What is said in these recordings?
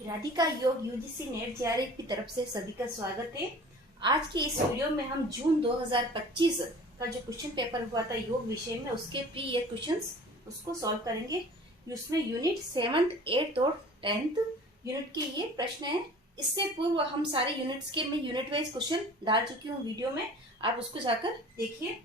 राधिका योग UGC net JRF की तरफ से सभी का स्वागत है। आज की इस वीडियो में हम जून 2025 का जो क्वेश्चन पेपर हुआ था योग विषय में, उसके प्री ईयर क्वेश्चंस उसको सॉल्व करेंगे। उसमें यूनिट 7th, 8th और 10th यूनिट के ये प्रश्न है। इससे पूर्व हम सारे यूनिट्स के मैं यूनिट वाइज क्वेश्चन डाल चुकी हूँ वीडियो में, आप उसको जाकर देखिए।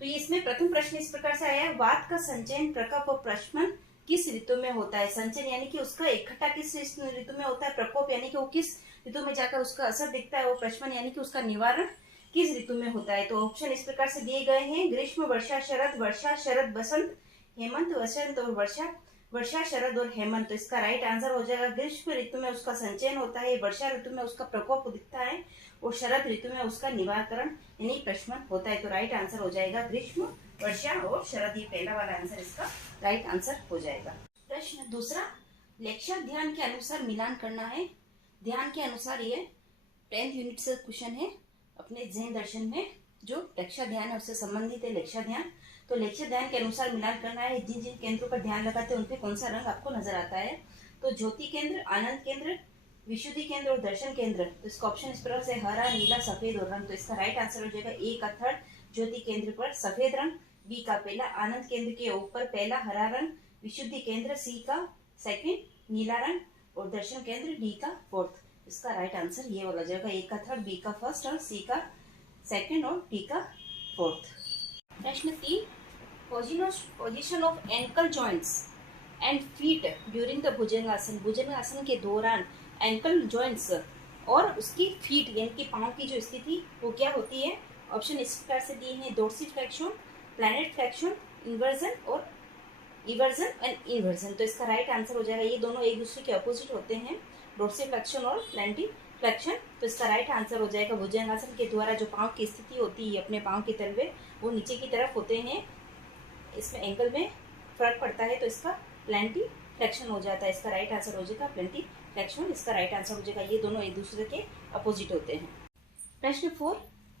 तो ये इसमें प्रथम प्रश्न इस प्रकार से आया है, वात का संचयन, प्रकप और प्रशमन किस ऋतु में होता है। संचयन यानी कि उसका इकट्ठा किस ऋतु में होता है, प्रकोप यानी कि वो किस ऋतु में जाकर उसका असर दिखता है, और प्रशमन यानी कि उसका निवारण किस ऋतु में होता है। तो ऑप्शन इस प्रकार से दिए गए हैं, ग्रीष्म, वर्षा, शरद, वर्षा, शरद, बसंत, हेमंत, वसंत और वर्षा, वर्षा, शरद और हेमंत। तो इसका राइट आंसर हो जाएगा ग्रीष्म ऋतु में उसका संचयन होता है, वर्षा ऋतु में उसका प्रकोप दिखता है और शरद ऋतु में उसका निवारण यानी प्रशमन होता है। तो राइट आंसर हो जाएगा ग्रीष्म, वर्षा और शरद। ये पहला वाला आंसर इसका राइट आंसर हो जाएगा। प्रश्न दूसरा, लेक्चर ध्यान के अनुसार मिलान करना है। ध्यान के अनुसार ये 10th यूनिट से क्वेश्चन है अपने जैन दर्शन में, जो लेक्चर ध्यान है उससे संबंधित है लेक्चर ध्यान। तो लेक्चर ध्यान के अनुसार मिलान करना है। जिन जिन केंद्रों पर ध्यान लगाते हैं उनपे कौन सा रंग आपको नजर आता है। तो ज्योति केंद्र, आनंद केंद्र, विशुद्धि केंद्र और दर्शन केंद्र। तो इसका ऑप्शन इस प्रकार से हरा, नीला, सफेद और रंग। तो इसका राइट आंसर हो जाएगा ए का थर्ड, ज्योति केंद्र पर सफेद रंग, बी का पहला, आनंद केंद्र के ऊपर पहला हरा रंग, विशुद्धि केंद्र सी का सेकंड नीला रंग और दर्शन केंद्र डी का फोर्थ। इसका राइट आंसर ये वाला जाएगा, ए का थर्ड, बी का फर्स्ट और सी का सेकंड और डी का फोर्थ। प्रश्न 3, position of ankle joints and feet during the Bhujangasana. Bhujangasana के दौरान एंकल जॉइंट्स और उसकी फीट यानी कि पांव की जो स्थिति वो क्या होती है। ऑप्शन इस प्रकार से दिए हैं, dorsi flexion, planet flexion, inversion और इवर्जन एंड इन्वर्जन। तो इसका राइट आंसर हो जाएगा, ये दोनों एक दूसरे के अपोजिट होते हैं, डोर्सी फ्लेक्शन और प्लैनेट फ्लेक्शन। तो इसका राइट आंसर हो जाएगा भुजंगासन के द्वारा जो पांव की स्थिति होती है, अपने पांव के तलवे वो नीचे की तरफ होते हैं, इसमें एंकल में फर्क पड़ता है, तो इसका प्लैनेट फ्लेक्शन हो जाता है। इसका राइट आंसर हो जाएगा प्लैनेट फ्लेक्शन। इसका राइट आंसर हो जाएगा, ये दोनों एक दूसरे के अपोजिट होते हैं। प्रश्न 4,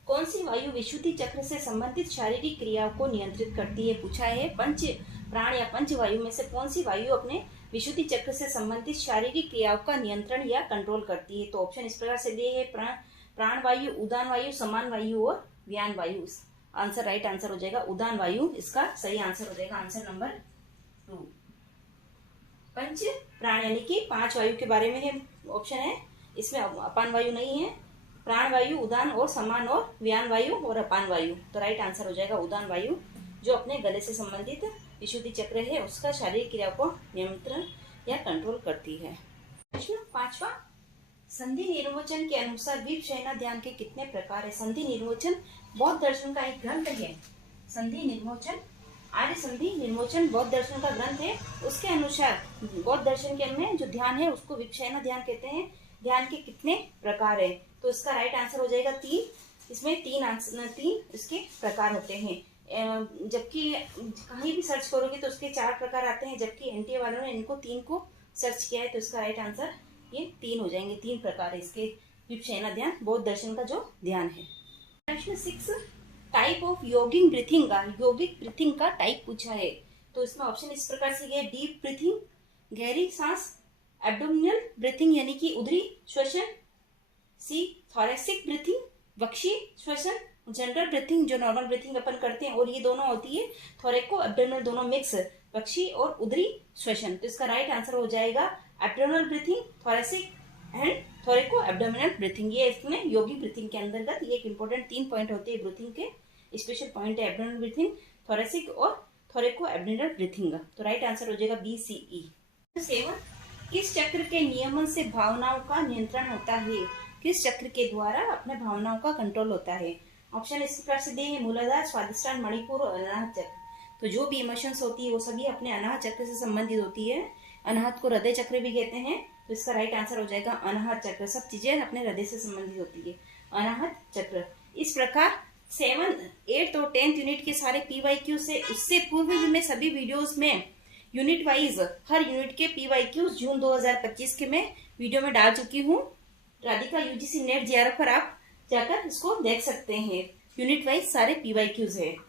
कौन सी वायु विशुद्धि चक्र से संबंधित शारीरिक क्रियाओं को नियंत्रित करती है। पूछा है पंच प्राण या पंच वायु में से कौन सी वायु अपने विशुद्धि चक्र से संबंधित शारीरिक क्रियाओं का नियंत्रण या कंट्रोल करती है। तो ऑप्शन इस प्रकार से दिए है, प्राण वायु, उदान वायु, समान वायु और व्यान वायु। आंसर राइट आंसर हो जाएगा उदान वायु, इसका सही आंसर हो जाएगा आंसर नंबर 2। पंच प्राण यानी कि 5 वायु के बारे में है ऑप्शन है, इसमें अपान वायु नहीं है। प्राण वायु, उदान और समान और व्यान वायु और अपान वायु। तो राइट आंसर हो जाएगा उदान वायु, जो अपने गले से संबंधित विशुद्धि चक्र है उसका शारीरिक क्रिया को नियंत्रण या कंट्रोल करती है। प्रश्न 5वां, संधि निर्वचन के अनुसार विपश्यना ध्यान के कितने प्रकार है। संधि निर्वचन बौद्ध दर्शन का एक ग्रंथ है। संधि निर्वचन, आर्य संधि निर्वचन बौद्ध दर्शन का ग्रंथ है। उसके अनुसार बौद्ध दर्शन के में जो ध्यान है उसको विपश्यना ध्यान कहते हैं। ध्यान के कितने प्रकार है, तो इसका राइट आंसर हो जाएगा 3। इसमें 3 इसके प्रकार होते हैं। जबकि कहीं भी सर्च करोगे तो उसके 4 प्रकार आते हैं, जबकि एनटीए वालों ने इनको 3 को सर्च किया है, तो इसका राइट आंसर ये 3 हो जाएंगे। 3 प्रकार है इसके विपश्यना ध्यान, बौद्ध दर्शन का जो ध्यान है। प्रश्न 6, टाइप ऑफ योगिक ब्रीथिंग का टाइप पूछा है। तो इसमें ऑप्शन इस प्रकार से है, डीप ब्रीथिंग, गहरी सांस, एब्डोमिनल ब्रीथिंग यानी कि उदरी श्वसन, सी थोरेसिक ब्रीथिंग, वक्षी श्वसन, जनरल ब्रीथिंग जो नॉर्मल ब्रीथिंग अपन करते हैं, और ये दोनों होती है थोरेको एब्डोमिनल दोनों मिक्स, वक्षी और उदरी श्वसन। तो इसका राइट आंसर हो जाएगा abdominal breathing, thoracic and थोरेको abdominal breathing. ये इसमें योगिक ब्रीथिंग के अंतर्गत ये एक इंपॉर्टेंट 3 पॉइंट होते हैं ब्रीथिंग के, स्पेशल पॉइंट है एब्डोमिनल ब्रीथिंग, थोरेसिक और थोरेको एब्डोमिनल ब्रीथिंग। तो राइट आंसर हो जाएगा BCE। 7, किस चक्र के नियमन से भावनाओं का नियंत्रण होता है। किस चक्र के द्वारा अपने भावनाओं का कंट्रोल होता है। ऑप्शन इस प्रकार से दिए हैं, मूलाधार, स्वादिष्ठान, मणिपुर और अनाहत चक्र। तो जो भी इमोशंस होती है वो सभी अपने अनाहत चक्र से संबंधित होती है। अनाहत को हृदय चक्र भी कहते हैं, तो इसका राइट आंसर हो जाएगा अनाहत चक्र। सब चीजें अपने हृदय से संबंधित होती है, अनाहत चक्र। इस प्रकार 7th, 8th और 10th यूनिट के सारे PYQ से उससे पूर्व में सभी वीडियोस में यूनिट वाइज हर यूनिट के PYQ जून 2025 के मैं वीडियो में डाल चुकी हूँ। राधिका UGC नेट जेआरएफ पर आप जाकर इसको देख सकते हैं। यूनिट वाइज सारे PYQs है।